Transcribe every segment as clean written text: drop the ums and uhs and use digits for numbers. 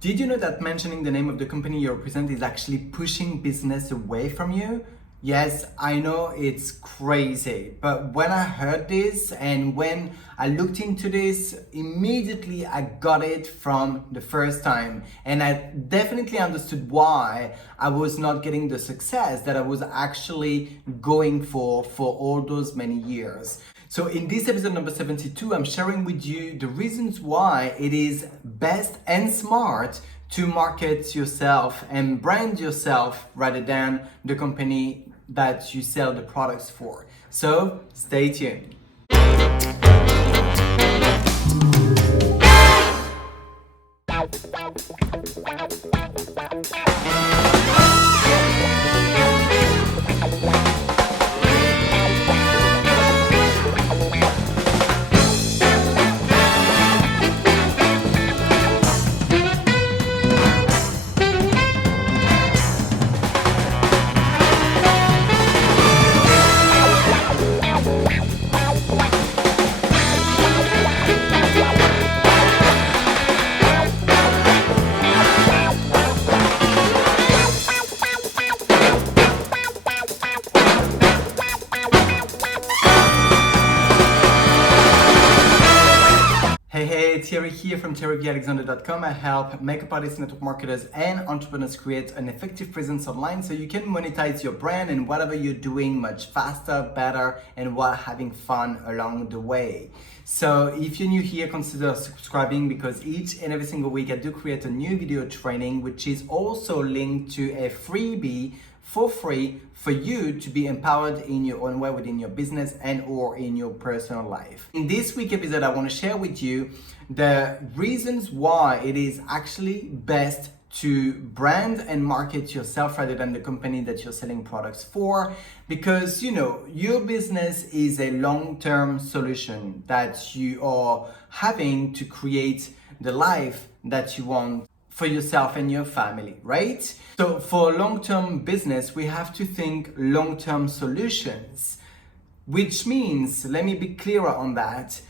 Did you know that mentioning the name of the company you represent is actually pushing business away from you? Yes, I know it's crazy, but when I heard this and when I looked into this, immediately I got it from the first time. And I definitely understood why I was not getting the success that I was actually going for all those many years. So in this episode number 72, I'm sharing with you the reasons why it is best and smart to market yourself and brand yourself rather than the company that you sell the products for. So stay tuned. Hey, Thierry here from thierryalexander.com. I help makeup artists, network marketers, and entrepreneurs create an effective presence online so you can monetize your brand and whatever you're doing much faster, better, and while having fun along the way. So if you're new here, consider subscribing because each and every single week I do create a new video training, which is also linked to a freebie for free for you to be empowered in your own way within your business and or in your personal life. In this week episode, I want to share with you the reasons why it is actually best to brand and market yourself rather than the company that you're selling products for, because your business is a long-term solution that you are having to create the life that you want for yourself and your family, right? So for long-term business, we have to think long-term solutions, which means, let me be clearer on that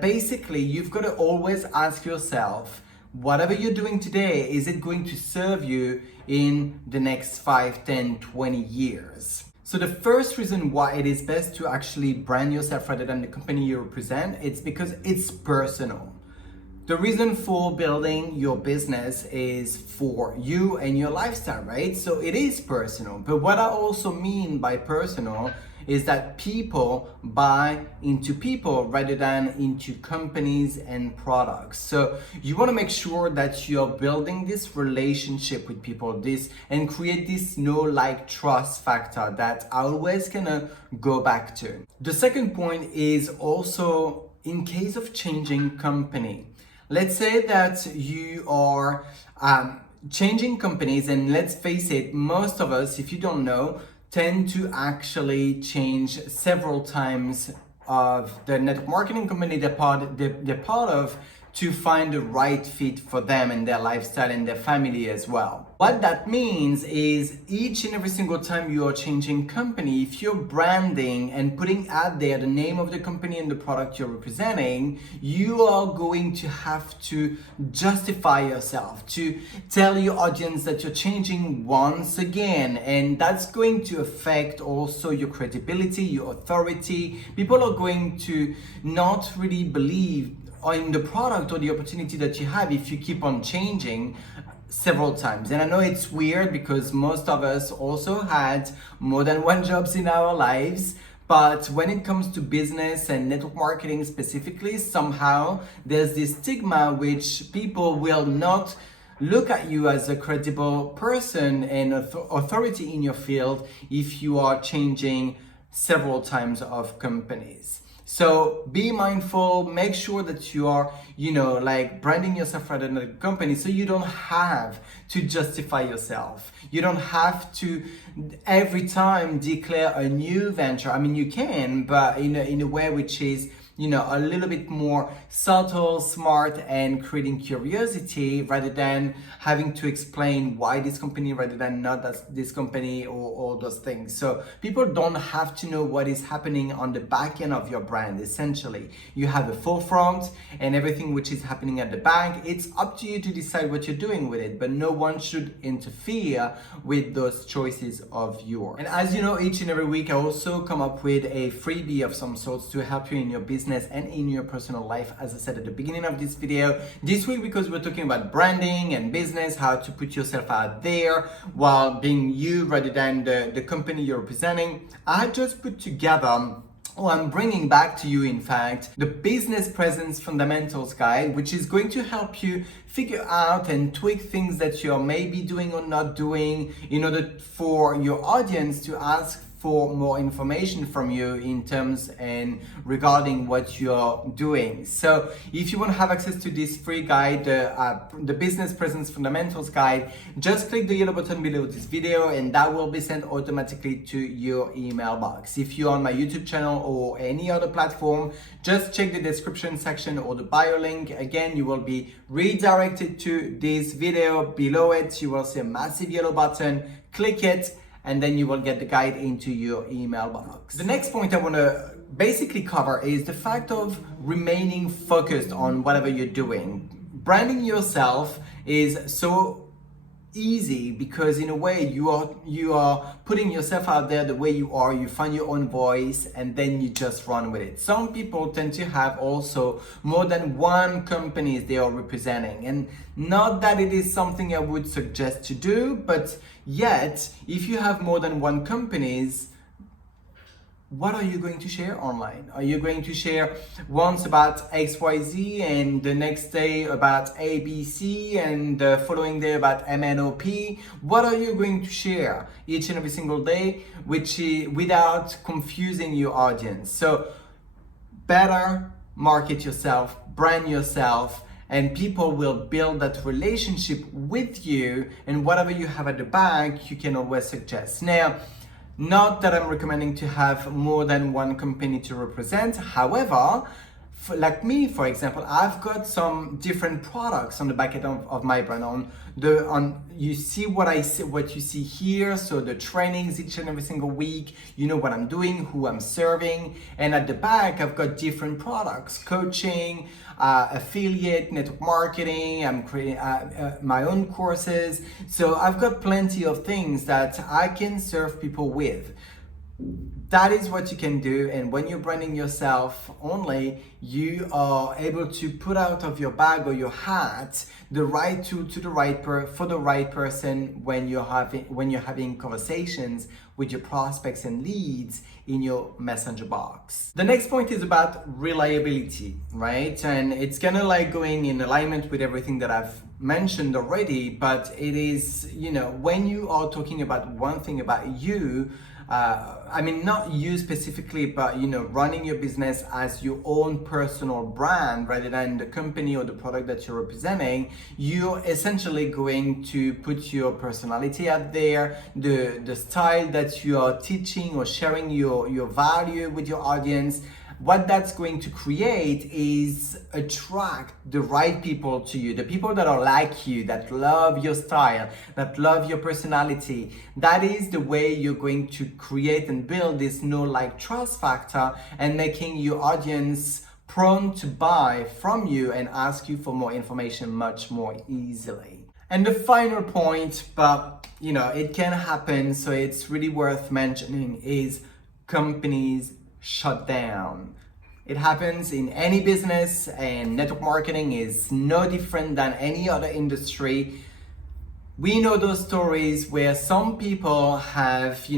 basically you've got to always ask yourself, whatever you're doing today, is it going to serve you in the next 5, 10, 20 years? So the first reason why it is best to actually brand yourself rather than the company you represent, it's because it's personal. The reason for building your business is for you and your lifestyle, right? So it is personal. But what I also mean by personal is that people buy into people rather than into companies and products. So you want to make sure that you're building this relationship with people, and create this know, like, trust factor that I always gonna go back to. The second point is also in case of changing company. Let's say that you are changing companies, and let's face it, most of us, if you don't know, tend to actually change several times of the network marketing company they're part of to find the right fit for them and their lifestyle and their family as well. What that means is each and every single time you are changing company, if you're branding and putting out there the name of the company and the product you're representing, you are going to have to justify yourself, to tell your audience that you're changing once again. And that's going to affect also your credibility, your authority. People are going to not really believe in the product or the opportunity that you have if you keep on changing several times. And I know it's weird because most of us also had more than one jobs in our lives, but when it comes to business and network marketing specifically, somehow there's this stigma which people will not look at you as a credible person and authority in your field if you are changing several times of companies. So be mindful, make sure that you are, branding yourself rather than a company so you don't have to justify yourself. You don't have to every time declare a new venture. I mean, you can, but in a way which is a little bit more subtle, smart, and creating curiosity rather than having to explain why this company rather than not this company or those things. So people don't have to know what is happening on the back end of your brand. Essentially, you have a forefront and everything which is happening at the back. It's up to you to decide what you're doing with it, but no one should interfere with those choices of yours. And as you know, each and every week I also come up with a freebie of some sorts to help you in your business and in your personal life, as I said at the beginning of this video. This week, because we're talking about branding and business, how to put yourself out there while being you rather than the company you're representing, I just put together, I'm bringing back to you, in fact, the Business Presence Fundamentals Guide, which is going to help you figure out and tweak things that you're maybe doing or not doing in order for your audience to ask for more information from you in terms and regarding what you're doing. So if you want to have access to this free guide, the Business Presence Fundamentals Guide, just click the yellow button below this video and that will be sent automatically to your email box. If you're on my YouTube channel or any other platform, just check the description section or the bio link. Again, you will be redirected to this video. Below it, you will see a massive yellow button. Click it, and then you will get the guide into your email box. The next point I want to basically cover is the fact of remaining focused on whatever you're doing. Branding yourself is so easy because in a way you are putting yourself out there the way you are, you find your own voice and then you just run with it. Some people tend to have also more than one company they are representing, and not that it is something I would suggest to do, but yet if you have more than one companies, what are you going to share online? Are you going to share once about XYZ and the next day about ABC and the following day about MNOP? What are you going to share each and every single day, which is without confusing your audience? So better market yourself, brand yourself, and people will build that relationship with you, and whatever you have at the back, you can always suggest. Now, not that I'm recommending to have more than one company to represent. However, like me, for example, I've got some different products on the back end of my brand. You see what you see here. So the trainings each and every single week, you know what I'm doing, who I'm serving, and at the back I've got different products: coaching, affiliate, network marketing. I'm creating my own courses. So I've got plenty of things that I can serve people with. That is what you can do, and when you're branding yourself only, you are able to put out of your bag or your hat the right tool to the right for the right person when you're having conversations with your prospects and leads in your messenger box. The next point is about reliability, right? And it's kind of like going in alignment with everything that I've mentioned already, but it is, when you are talking about one thing about you, not you specifically, but running your business as your own personal brand rather than the company or the product that you're representing, you're essentially going to put your personality out there, the style that you are teaching or sharing your value with your audience. What that's going to create is attract the right people to you, the people that are like you, that love your style, that love your personality. That is the way you're going to create and build this know, like, trust factor, and making your audience prone to buy from you and ask you for more information much more easily. And the final point, but it can happen, so it's really worth mentioning, is companies shut down. It happens in any business, and network marketing is no different than any other industry. We know those stories where some people have,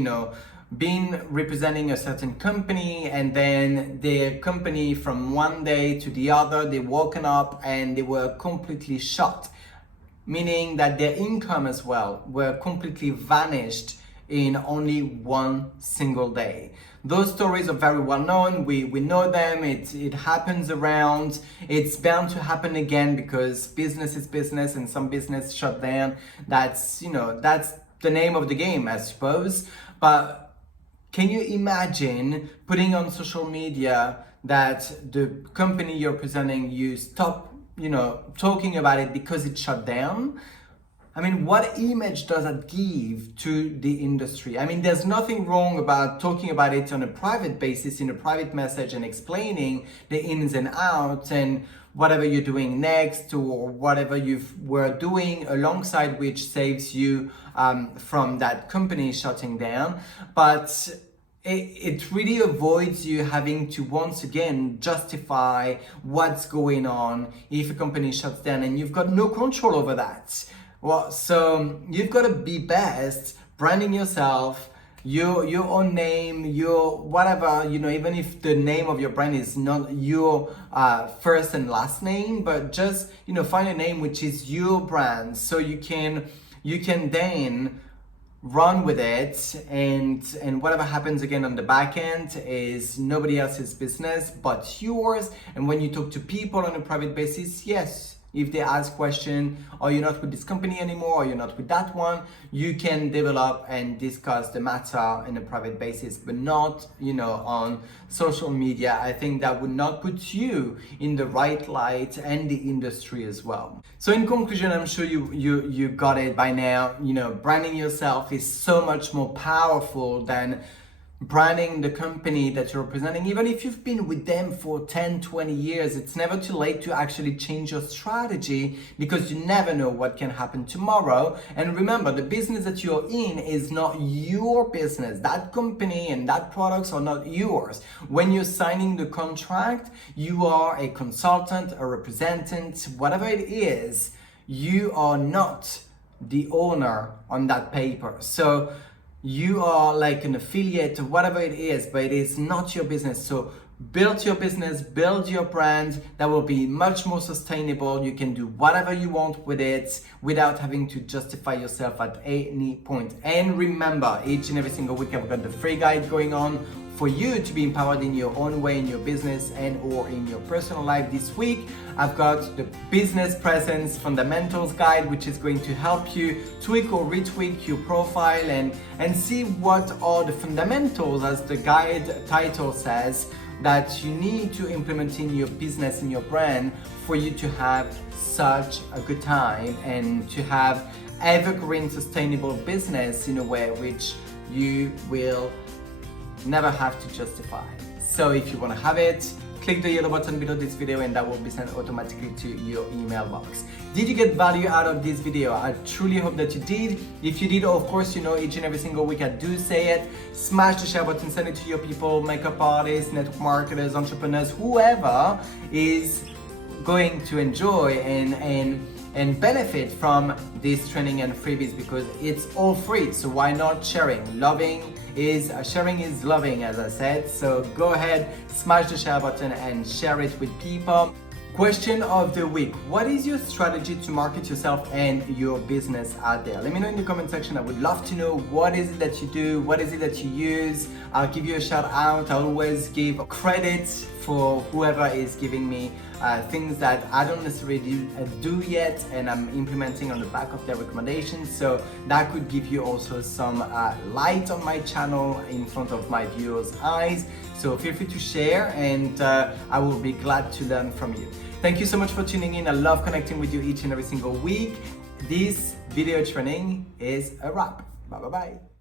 been representing a certain company, and then their company from one day to the other, they woken up and they were completely shut, meaning that their income as well were completely vanished in only one single day. Those stories are very well known. We know them. It happens around. It's bound to happen again because business is business, and some business shut down. That's the name of the game, I suppose. But can you imagine putting on social media that the company you're presenting, you stop, talking about it because it shut down. I mean, what image does that give to the industry? I mean, there's nothing wrong about talking about it on a private basis, in a private message, and explaining the ins and outs and whatever you're doing next, or whatever you were doing alongside, which saves you from that company shutting down. But it really avoids you having to once again justify what's going on if a company shuts down and you've got no control over that. Well, so you've got to be best branding yourself, your own name, your whatever, even if the name of your brand is not your first and last name, but just, find a name which is your brand, so you can then run with it, and whatever happens again on the back end is nobody else's business but yours. And when you talk to people on a private basis, yes, if they ask question, are you not with this company anymore, or you're not with that one, you can develop and discuss the matter in a private basis, but not, on social media. I think that would not put you in the right light, and the industry as well. So in conclusion, I'm sure you got it by now. Branding yourself is so much more powerful than branding the company that you're representing. Even if you've been with them for 10, 20 years, it's never too late to actually change your strategy, because you never know what can happen tomorrow. And remember, the business that you're in is not your business. That company and that products are not yours. When you're signing the contract, you are a consultant, a representative, whatever it is. You are not the owner on that paper. So you are like an affiliate or whatever it is, but it is not your business. So build your business, build your brand that will be much more sustainable. You can do whatever you want with it without having to justify yourself at any point. And remember, each and every single week I've got the free guide going on for you to be empowered in your own way, in your business and or in your personal life. This week I've got the business presence fundamentals guide, which is going to help you tweak or retweak your profile and see what are the fundamentals, as the guide title says, that you need to implement in your business, in your brand, for you to have such a good time and to have evergreen sustainable business in a way which you will never have to justify. So if you want to have it, click the yellow button below this video and that will be sent automatically to your email box. Did you get value out of this video? I truly hope that you did. If you did, of course, each and every single week I do say it, smash the share button, send it to your people, makeup artists, network marketers, entrepreneurs, whoever is going to enjoy and benefit from this training and freebies, because it's all free. So why not sharing? Sharing is loving, as I said. So go ahead, smash the share button and share it with people. Question of the week: what is your strategy to market yourself and your business out there? Let me know in the comment section. I would love to know what is it that you do, what is it that you use. I'll give you a shout out. I always give credit for whoever is giving me things that I don't necessarily do yet, and I'm implementing on the back of their recommendations. So that could give you also some light on my channel in front of my viewers' eyes. So feel free to share, and I will be glad to learn from you. Thank you so much for tuning in. I love connecting with you each and every single week. This video training is a wrap. Bye bye bye.